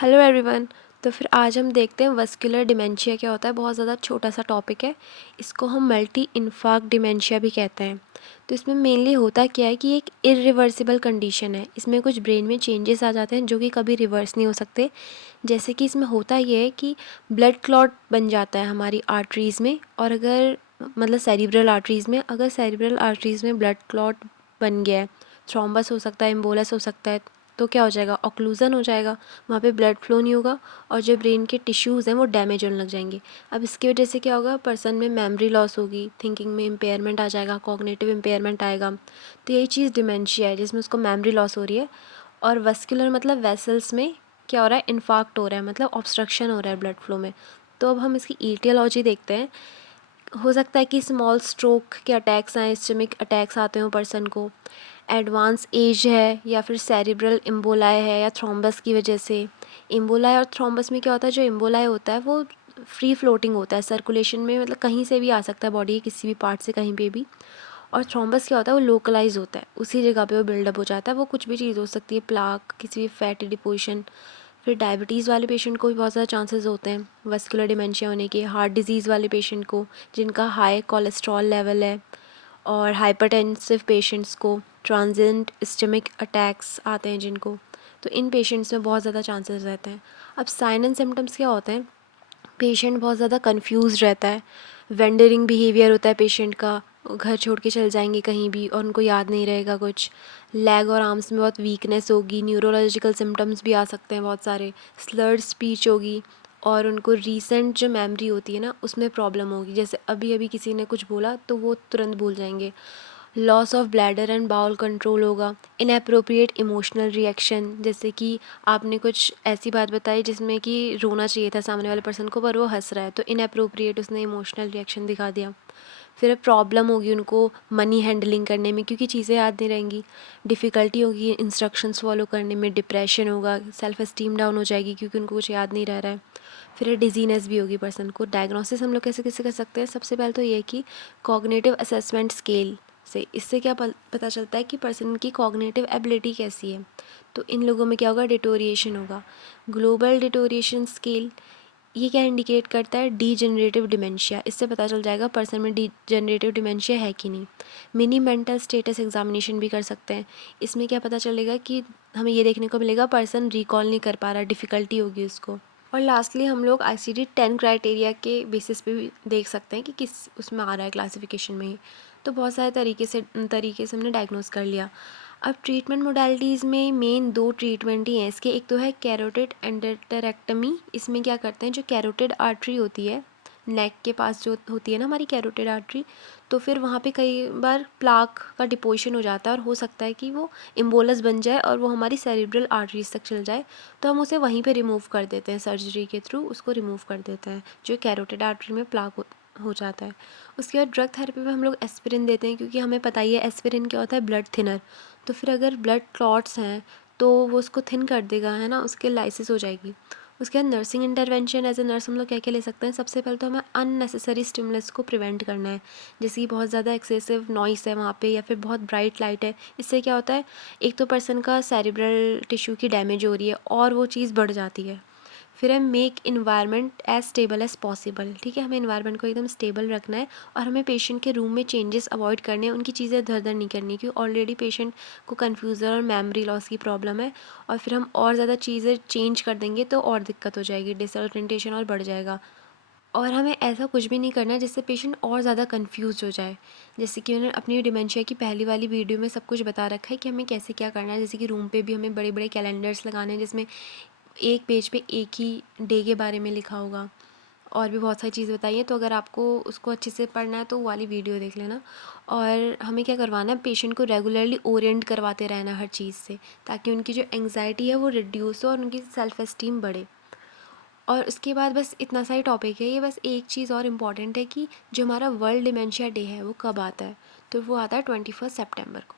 Hello everyone. तो फिर आज हम देखते हैं वस्कुलर डिमेंशिया क्या होता है। बहुत ज़्यादा छोटा सा टॉपिक है। इसको हम मल्टी इन्फार्क्ट डिमेंशिया भी कहते हैं। तो इसमें मेनली होता क्या है कि एक इरिवर्सिबल कंडीशन है। इसमें कुछ ब्रेन में चेंजेस आ जाते हैं जो कि कभी रिवर्स नहीं हो सकते। जैसे कि इसमें होता ये है कि ब्लड क्लॉट बन जाता है हमारी आर्टरीज़ में, और अगर मतलब सेरिब्रल आर्टरीज़ में, अगर सेरिब्रल आर्टरीज़ में ब्लड क्लॉट बन गया है, थ्रोम्बस हो सकता है, एम्बोलस हो सकता है, तो क्या हो जाएगा, ऑक्लूजन हो जाएगा, वहाँ पे ब्लड फ्लो नहीं होगा और जो ब्रेन के टिश्यूज़ हैं वो डैमेज होने लग जाएंगे। अब इसकी वजह से क्या होगा, पर्सन में मेमोरी लॉस होगी, थिंकिंग में इम्पेयरमेंट आ जाएगा, कॉग्निटिव इम्पेयरमेंट आएगा। तो यही चीज़ डिमेंशिया है जिसमें उसको मेमोरी लॉस हो रही है। और वस्कुलर मतलब वेसल्स में क्या हो रहा है, इन्फार्क्ट हो रहा है, मतलब ऑब्स्ट्रक्शन हो रहा है ब्लड फ्लो में। तो अब हम इसकी ईटियोलॉजी देखते हैं। हो सकता है कि स्मॉल स्ट्रोक के अटैक्स आए, स्टमिक अटैक्स आते हों पर्सन को, एडवांस एज है, या फिर सेरिब्रल एम्बोलाई है या थ्रोम्बस की वजह से। एम्बोलाई और थ्रोम्बस में क्या होता है, जो एम्बोलाई होता है वो फ्री फ्लोटिंग होता है सर्कुलेशन में, मतलब कहीं से भी आ सकता है बॉडी के किसी भी पार्ट से कहीं पे भी। और थ्रोम्बस क्या होता है, वो लोकलाइज होता है, उसी जगह पे वो बिल्डअप हो जाता है। वो कुछ भी चीज़ हो सकती है, प्लाक, किसी भी फैटी डिपोजिशन। फिर डायबिटीज़ वाले पेशेंट को भी बहुत ज़्यादा चांसेस होते हैं वस्कुलर डिमेंशिया होने के। हार्ट डिजीज़ वाले पेशेंट को, जिनका हाई कोलेस्ट्रॉल लेवल है, और हाइपरटेंसिव पेशेंट्स को, ट्रांजिएंट स्टमक अटैक्स आते हैं जिनको, तो इन पेशेंट्स में बहुत ज़्यादा चांसेस रहते हैं। अब साइन एंड सिम्टम्स क्या होते हैं, पेशेंट बहुत ज़्यादा कंफ्यूज रहता है, वेंडरिंग बिहेवियर होता है पेशेंट का, घर छोड़ के चल जाएंगे कहीं भी और उनको याद नहीं रहेगा कुछ। लेग और आर्म्स में बहुत वीकनेस होगी, न्यूरोलॉजिकल सिम्टम्स भी आ सकते हैं बहुत सारे, स्लर्ड स्पीच होगी, और उनको रीसेंट जो मेमोरी होती है ना उसमें प्रॉब्लम होगी, जैसे अभी अभी किसी ने कुछ बोला तो वो तुरंत भूल जाएंगे। Loss of bladder and bowel control होगा। इनएप्रोप्रिएट इमोशनल रिएक्शन, जैसे कि आपने कुछ ऐसी बात बताई जिसमें कि रोना चाहिए था सामने वाले पर्सन को पर वो हंस रहा है, तो इनएप्रोप्रिएट उसने इमोशनल रिएक्शन दिखा दिया। फिर प्रॉब्लम होगी उनको मनी हैंडलिंग करने में, क्योंकि चीज़ें याद नहीं रहेंगी। डिफ़िकल्टी होगी इंस्ट्रक्शंस फॉलो करने में, डिप्रेशन होगा, सेल्फ एस्टीम डाउन हो जाएगी क्योंकि उनको कुछ याद नहीं रह रहा है। फिर डिजीनेस भी होगी पर्सन को। डायग्नोसिस हम लोग कैसे कैसे कर सकते हैं, सबसे पहले तो ये कि कॉग्निटिव असेसमेंट स्केल से, इससे क्या पता चलता है कि पर्सन की कॉग्निटिव एबिलिटी कैसी है। तो इन लोगों में क्या होगा, डिटोरिएशन होगा। ग्लोबल डिटोरिएशन स्केल, ये क्या इंडिकेट करता है, डीजेनरेटिव डिमेंशिया, इससे पता चल जाएगा पर्सन में डीजेनरेटिव डिमेंशिया है कि नहीं। मिनी मेंटल स्टेटस एग्जामिनेशन भी कर सकते हैं। इसमें क्या पता चलेगा कि हमें ये देखने को मिलेगा पर्सन रिकॉल नहीं कर पा रहा, डिफ़िकल्टी होगी उसको। और लास्टली हम लोग ICD-10 क्राइटेरिया के बेसिस पे भी देख सकते हैं कि किस उसमें आ रहा है क्लासिफिकेशन में ही। तो बहुत सारे तरीके से हमने डायग्नोस कर लिया। अब ट्रीटमेंट मोडालिटीज़ में मेन दो ट्रीटमेंट ही हैं इसके। एक तो है कैरोटिड एंडोटेरेक्टमी। इसमें क्या करते हैं, जो कैरोटिड आर्टरी होती है नेक के पास जो होती है ना हमारी कैरोटिड आर्टरी, तो फिर वहाँ पे कई बार प्लाक का डिपोजिशन हो जाता है और हो सकता है कि वो इम्बोलस बन जाए और वो हमारी सेरिब्रल आर्टरीज तक चल जाए। तो हम उसे वहीं पे रिमूव कर देते हैं, सर्जरी के थ्रू उसको रिमूव कर देते हैं जो कैरोटिड आर्टरी में प्लाक हो जाता है। उसके बाद ड्रग थेरेपी में हम लोग एस्पिरिन देते हैं, क्योंकि हमें पता ही है एस्पिरिन क्या होता है, ब्लड थिनर। तो फिर अगर ब्लड क्लॉट्स हैं तो वो उसको थिन कर देगा, है ना, उसके लाइसिस हो जाएगी। उसके बाद nursing intervention, as a nurse हम लोग क्या क्या ले सकते हैं, सबसे पहले तो हमें अननेसेसरी स्टिमुलस को प्रिवेंट करना है। जैसे कि बहुत ज़्यादा एक्सेसिव नॉइस है वहाँ पे, या फिर बहुत ब्राइट लाइट है, इससे क्या होता है, एक तो पर्सन का सेरिब्रल टिश्यू की डैमेज हो रही है और वो चीज़ बढ़ जाती है। फिर है make environment as stable as possible. ठीक है, हमें इन्वायरमेंट को एकदम स्टेबल रखना है और हमें पेशेंट के रूम में चेंजेस अवॉइड करने हैं, उनकी चीज़ें इधर उधर नहीं करनी, क्योंकि ऑलरेडी पेशेंट को कन्फ्यूज़न और मेमोरी लॉस की प्रॉब्लम है। और फिर हम और ज़्यादा चीज़ें चेंज कर देंगे तो और दिक्कत हो जाएगी, डिसओरिएंटेशन और बढ़ जाएगा। और हमें ऐसा कुछ भी नहीं करना है जिससे पेशेंट और ज़्यादा कंफ्यूज हो जाए। जैसे कि मैंने अपनी डिमेंशिया की पहली वाली वीडियो में सब कुछ बता रखा है कि हमें कैसे क्या करना है। जैसे कि रूम पे भी हमें बड़े बड़े कैलेंडर्स लगाने हैं जिसमें एक पेज पे एक ही डे के बारे में लिखा होगा, और भी बहुत सारी चीज़ बताई है। तो अगर आपको उसको अच्छे से पढ़ना है तो वो वाली वीडियो देख लेना। और हमें क्या करवाना है, पेशेंट को रेगुलरली ओरिएंट करवाते रहना हर चीज़ से, ताकि उनकी जो एंग्जाइटी है वो रिड्यूस हो और उनकी सेल्फ एस्टीम बढ़े। और उसके बाद बस इतना सा ही टॉपिक है ये। बस एक चीज़ और इम्पॉर्टेंट है कि जो हमारा वर्ल्ड डिमेंशिया डे है वो कब आता है, तो वो आता है 21 सितंबर को।